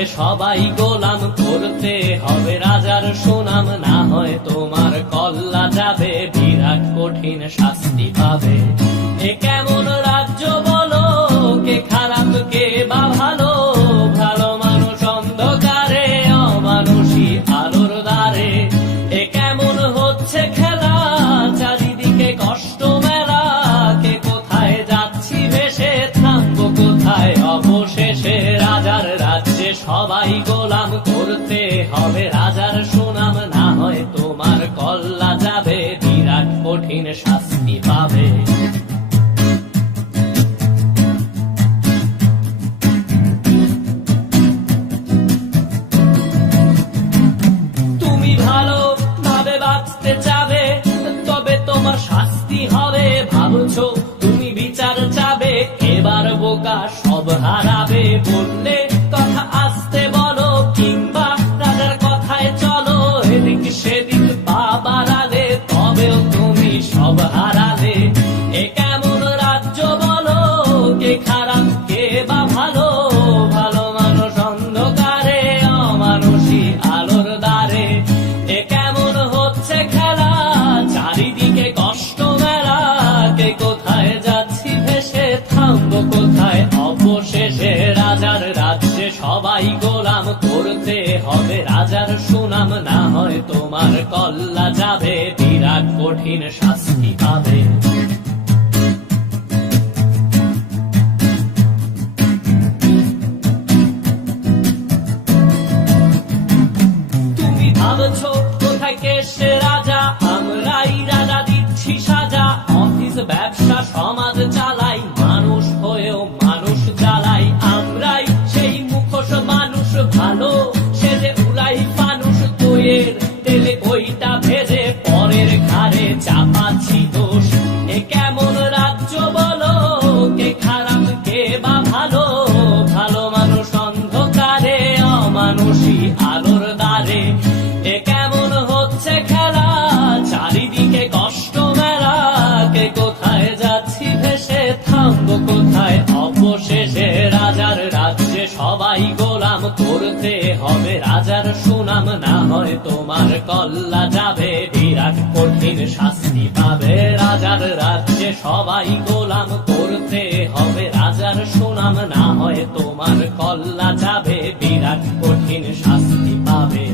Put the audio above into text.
রাজ্যে সবাই গোলাম, করতে হবে রাজার সুনাম, না হয় তোমার কল্লা যাবে, বিরাট কঠিন শাস্তি পাবে। এ কেমন রাজ্য বলো, কে খারাপ কে বা ভালো, ভালো মানুষ অন্ধকারে, অমানুষী আলোর দ্বারে। এ কেমন হচ্ছে খেলা, চারিদিকে কষ্ট মেলা, কে কোথায় যাচ্ছি ভেসে, থামবো কোথায় অবশেষে। রাজার রাজ্যে সবাই গোলাম, করতে হবে রাজার সুনাম, না হয় তোমার কল্লা যাবে, বিরাট কঠিন শাস্তি পাবে। তুমি ভালো ভাবে বাঁচতে চাবে, তবে তোমার শাস্তি হবে। ভাবছো তুমি বিচার চাবে, এবার বোকা সব হারাবে। বললে কথা আসতে বলো, কিংবা রাজার কথায় চলো, এদিক সেদিক পা বাড়ালে, তবেও তুমি সব হারালে। এ কেমন রাজ্য বলো, কে খারাপ কে বা ভালো, ভালো মানুষ অন্ধকারে, অমানুষী আলোর দ্বারে। এ কেমন হচ্ছে খেলা, চারিদিকে কষ্ট মেলা, কে কোথায় যাচ্ছি ভেসে, থামবো কোথায় অবশেষে। রাজার রাজ্যে সবাই গোলাম, করতে হবে রাজার সুনাম, না হয় তোমার কল্লা যাবে, বিরাট কঠিন শাস্তি পাবে। তুমি ভাবছো কোথায় কে সে রাজা, আমরাই রাজা দিচ্ছি সাজা। অফিস ব্যবসা সমাজ চালাই, মানুষ হয়েও মানুষ জ্বালাই। আমরাই সেই মুখোশ মানুষ ভালো, সে যে উড়াই মানুষ দইয়ের তেলে, ওইটা ভেজে পরের ঘাড়ে চাপাচ্ছি দোষ। এ কেমন রাজ্য বলো, কে খারাপ কে বা ভালো, ভালো মানুষ অন্ধকারে, অমানুষী আলোর দ্বারে। এ কেমন হচ্ছে খেলা, চারিদিকে কষ্ট মেলা, কে কোথায় যাচ্ছি ভেসে, থামবো কোথায় অবশেষে। রাজার রাজ্যে সবাই গোলাম, করতে হবে রাজার সুনাম, না হয় তোমার কল্লা যাবে, বিরাট কঠিন শাস্তি পাবে। রাজার রাজ্যে সবাই গোলাম, করতে হবে রাজার সুনাম, না হয় তোমার কল্লা যাবে, বিরাট কঠিন শাস্তি পাবে।